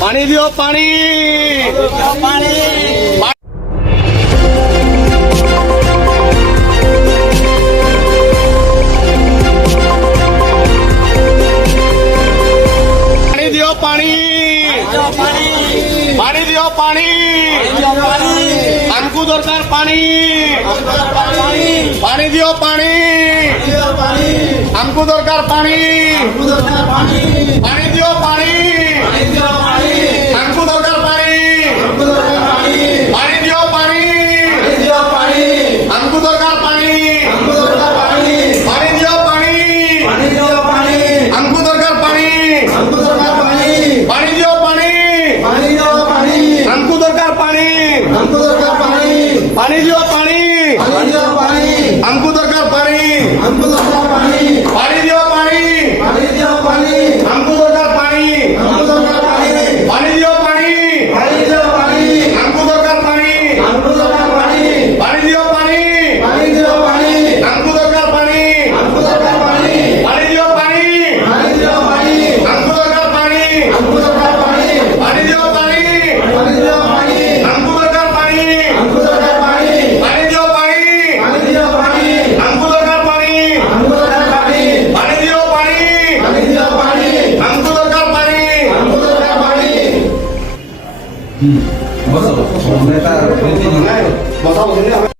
पाणी दियो पाणी पाणी दियो पाणी पाणी दियो पाणी हमको दरकार पाणी पाणी दियो पाणी हमको दरकार पाणी पाणी दियो पाणी हमको दरकार पाणी पाणी दियो पाणी हमको दरकार पाणी पाणी दियो पाणी हमको दरकार पाणी पाणी दियो पाणी हमको दरकार पाणी पाणी दियो पाणी हमको दरकार पाणी पाणी दियो पाणी हमको दरकार पाणी पाणी दियो पाणी हमको दरकार पाणी पाणी दियो पाणी हमको दरकार पाणी पाणी दियो पाणी हमको दरकार पाणी पाणी दियो पाणी हमको दरकार पाणी पाणी दियो पाणी हमको दरकार पाणी पाणी दियो पाणी हमको दरकार पाणी बसा